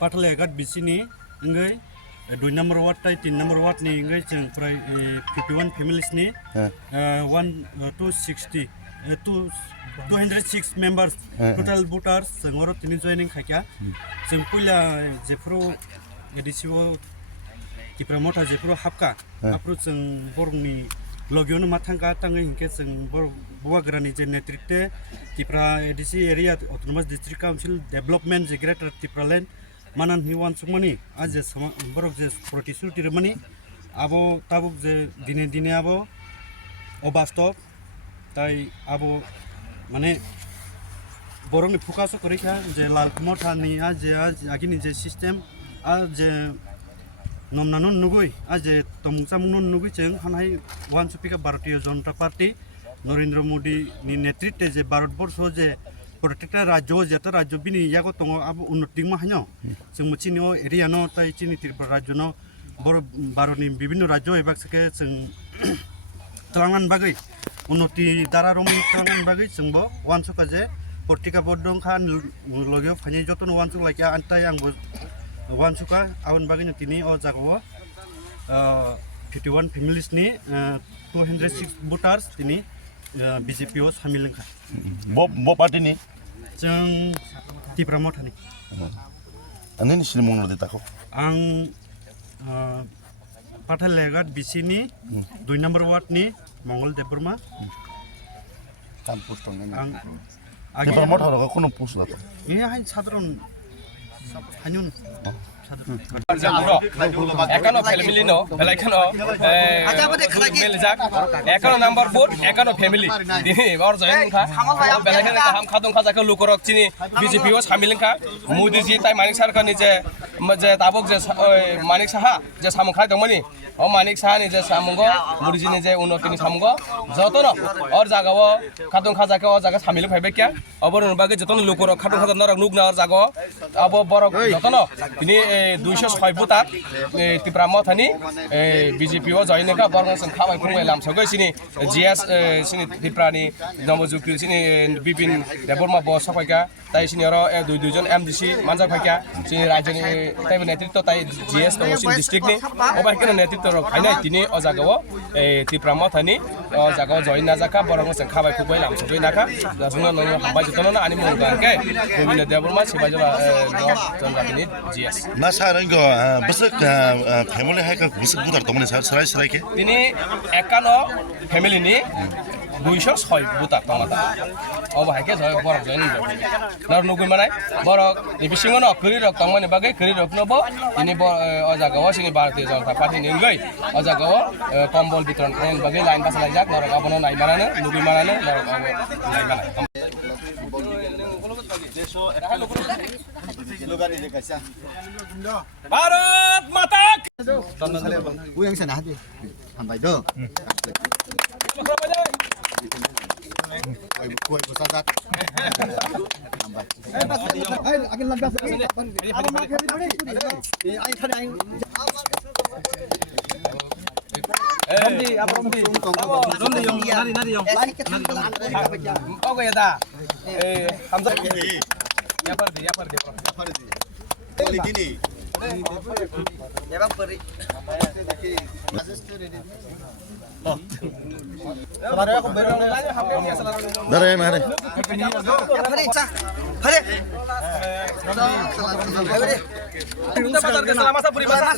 Patalegat bisini engai 2 number ward tai 3 number ward ni engai jeng prai 51 families ni 206 members total voters sengoro tini joining khakya jeng puila jefro edisiwo kipra mota jefro hapka apro jeng borni logion mathangka tangai hinke jeng bor buagrani je netritwe kipra edisi area autonomous district council development je greater tipraland manan hiwan sumani aje borok je protisulti remani abo tabuk je dine dine abo obastop tai abo mane borokni focus korika je lal mothani aje agini je system aje nomnanon nugui aje tomungsamun nugui cheng hanai wan supika Bharatiya Janata Party Narendra Modi ni netritwe je Bharatborsho je প্রত্যেকটা রাজ্য যেটা রাজ্য বিনি ইয়াগো দङ আবো উন্নতি मा हान्यो जों मोनसे नो एरिया नो ताइ चिनि त्रिपुरा राज्य नो बर भारतनि विभिन्न राज्य एबा सके जों तलांगान बागै उन्नति दारा रम तलांगान बागै जोंबो वानसुका जे पत्रिका बदं खान लगियो फानि जतन वानसुक लाइका आन्ताय आंबो वानसुका आउन बागै तिनि अ जागो 51 families नि 206 voters तिनि BJP o samil lengka bo party ni जों Tipra Mothani ani ni silmong lo ditako ang Patalegat bisini 2 number ward ni Mongol Deburma kampus tongan ang Tipra Mothani ko kono post dato ini hain sadron hanyun একানো family নো ফেলাইখানো মেলজাক একানো number 4 একানো family দিনি বর join খা বেলাইখানে কাম খাদং খাজাকে লুকরক চিনি বিজেপি ও সামিল খা মোদি জি তাই মানিক সরকারনি যে তাবক যে মানিক সাহা যে সামখাই দমনি ও মানিক সাহানি যে সামঙ্গ মোদি জি যে উন্নতিনি সামঙ্গ যতন অর জাগাও খাদং খাজাকে ও জায়গা সামিল ফাইবে কিয়া অবর বাগে যতন লুকরক খাদং খাজা নরক নুক না জাগো আবো বরক যতন তিনি 206 voter Tipra Mothani BJP o join ka borong sang khabai khungwai lam sogoi sini GS sini Tipra ni Namojukri sini Bipin Deborma bo sapaika tai sini oro dui jon MDC manjak phaika sini rajya ni tai netritto tai GS to sini district ni obai kena netritto rok phainai tini o jagao Tipra Mothani o jagao join na jaka borong sang khabai khungwai lam sogoi naka jasungna noni hambai jitono na ani mungka ke Bipin Deborma sibajola no jonjabini GS na sarango besek family hai ka besek budar tomani sarai ke তিনি একানো family নি 206 বুতার তমাতা অবাহাইকে জয় বরক জয় নিজ নর নুগুই মানাই বরক নি বিসিঙ্গ ন করি rock তমনি বাগে করি রক নব তিনি অজাগাও সিনি ভারতীয় জনতা পার্টি নিঙ্গই অজাগাও কম্বল বিতরণ করেন বাগে লাইন বাসলাই যাক নরক আবনো নাই মানানো নুগুই মানানো নরক আবো নাই মানাই भारत माता uyang sana hati sampai do koi pusat sampai hai akan lantas Romdi, apa Romdi? Romdi yang nari yang. Oh kayak dah. Hamzah. Ya pergi. Kali gini. Ya bang pergi. Kemarin aku berang nanya dare mare Selama 10 pasar.